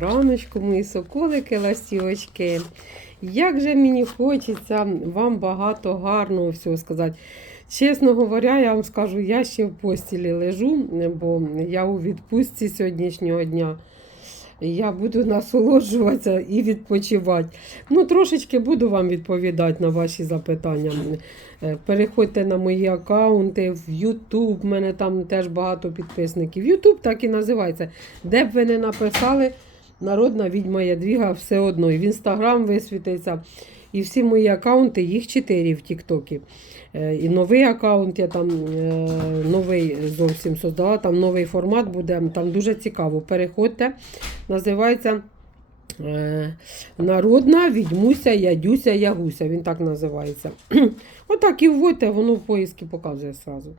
Раночку, мої соколики, ластівочки. Як же мені хочеться вам багато гарного всього сказати. Чесно говоря, я вам скажу, я ще в постілі лежу, бо я у відпустці сьогоднішнього дня. Я буду насолоджуватися і відпочивати. Ну, трошечки буду вам відповідати на ваші запитання. Е, Переходьте на мої аккаунти в YouTube, в мене там теж багато підписників. YouTube так і називається. Де б ви не написали, народна відьма Ядвіга все одно. І в Інстаграм висвітиться. І всі мої аккаунти, їх чотири в Тіктокі. Е, І новий аккаунт я там е, новий зовсім создала. Там новий формат буде. Там дуже цікаво. Переходьте. Називається е, Народна відьмуся, ядюся, ягуся. Він так називається. Отак і вводьте, воно в поїзді показує сразу.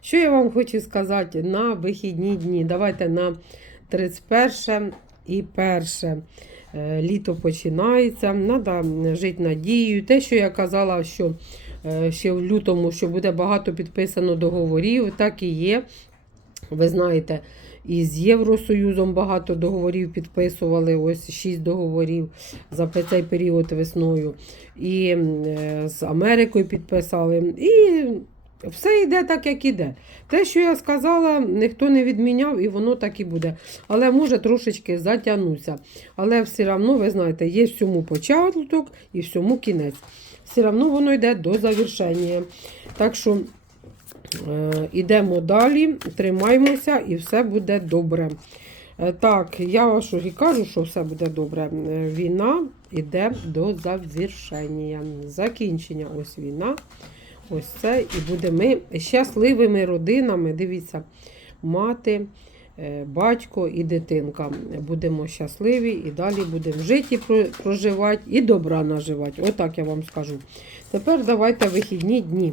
Що я вам хочу сказати на вихідні дні? Давайте на 31 і 1. Е, Літо починається, треба жити надією. Те, що я казала, що е, ще в лютому, що буде багато підписано договорів, так і є. Ви знаєте, і з Євросоюзом багато договорів підписували, ось 6 договорів за цей період весною. І е, з Америкою підписали. І все йде так, як іде. Те, що я сказала, ніхто не відміняв, і воно так і буде. Але може трошечки затягнуться. Але все одно, ви знаєте, є всьому початок і всьому кінець. Все одно воно йде до завершення. Так що е, йдемо далі, тримаємося і все буде добре. Е, Так, я вам і кажу, що все буде добре. Е, Війна йде до завершення. Закінчення. Ось війна. Ось це. І будемо ми щасливими родинами. Дивіться, мати, е, батько і дитинка. Будемо щасливі і далі будемо в житті проживати і добра наживати. Отак я вам скажу. Тепер давайте вихідні дні.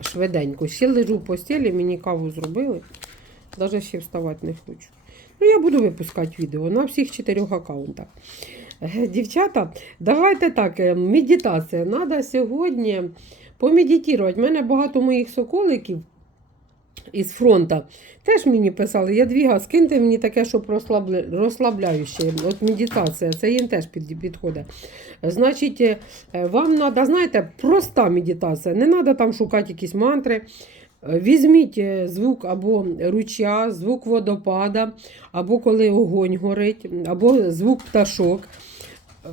Швиденько. Ще лежу в постелі, мені каву зробили. Навіть ще вставати не хочу. Ну, я буду випускати відео на всіх чотирьох аккаунтах. Е, Дівчата, давайте так, е, медитація. Треба сьогодні помедитувати. У мене багато моїх соколиків із фронту теж мені писали, Ядвіга, скиньте мені таке, щоб розслабля... розслабляюче. От медитація, це їм теж під... підходить. Значить, е, вам треба, знаєте, проста медитація. Не треба там шукати якісь мантри. Візьміть е, звук або ручя, звук водопада, або коли огонь горить, або звук пташок.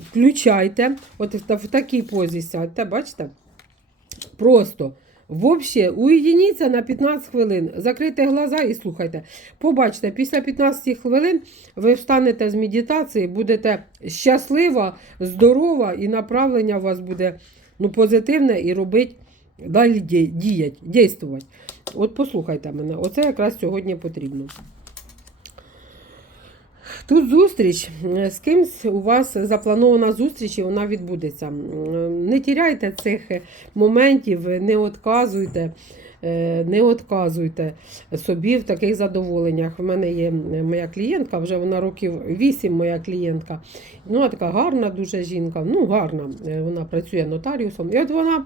Включайте, от в такій позі сядьте, бачите? Просто. Вообще, уєдініться на 15 хвилин, закрийте глаза і слухайте. Побачите, після 15 хвилин ви встанете з медитації, будете щаслива, здорова, і направлення у вас буде ну, позитивне і робить далі діять, дійствувати. От послухайте мене, оце якраз сьогодні потрібно. Тут зустріч з кимсь у вас запланована зустріч, і вона відбудеться. Не тіряйте цих моментів, не отказуйте, е, не отказуйте собі в таких задоволеннях. У мене є моя клієнтка, вже вона років 8 моя клієнтка. Ну, вона така гарна, дуже жінка. Ну, гарна. Е, Вона працює нотаріусом. І от вона.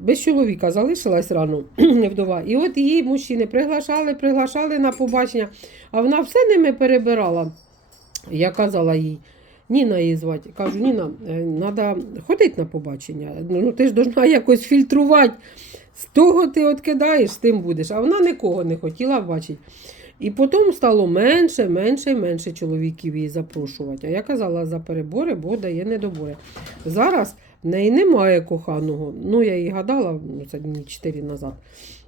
Без чоловіка залишилась рано вдова. І от її мужчини приглашали, приглашали на побачення, а вона все ними перебирала. Я казала їй, Ніна її звати. Кажу, Ніна, треба ходити на побачення. Ну ти ж должна якось фільтрувати. З того ти от кидаєш, з тим будеш. А вона нікого не хотіла бачити. І потім стало менше, менше і менше чоловіків її запрошувати. А я казала за перебори, бо дає недобори. Зараз в неї немає коханого. Ну, я їй гадала, ну, це дні 4 назад,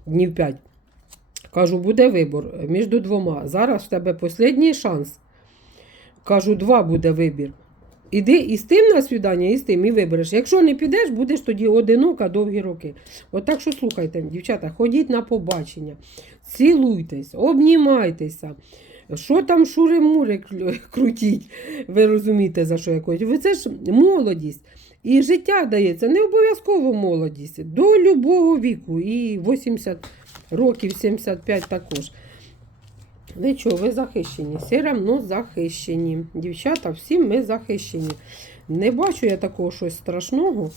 днів 5. Кажу, буде вибор між двома. Зараз в тебе останній шанс. Кажу, два буде вибір. Іди і з тим на свідання, і з тим, і вибереш. Якщо не підеш, будеш тоді одинока довгі роки. От так що слухайте, дівчата, ходіть на побачення, цілуйтесь, обнімайтеся. Що там шури-мури крутіть, ви розумієте, за що я кажу. Це ж молодість. І життя дається, не обов'язково молодість, до любого віку. І 80 років, 75 також. Нічого, ви захищені. Все одно захищені. Дівчата, всі ми захищені. Не бачу я такого щось страшного.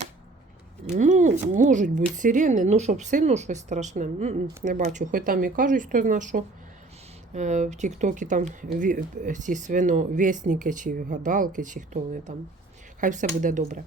Ну, можуть бути сирени, ну щоб сильно щось страшне. Не бачу. Хоч там і кажуть, хто зна що. е, в Тіктокі там ві- ці свиновісники, чи гадалки, чи хто вони там. Хай все буде добре.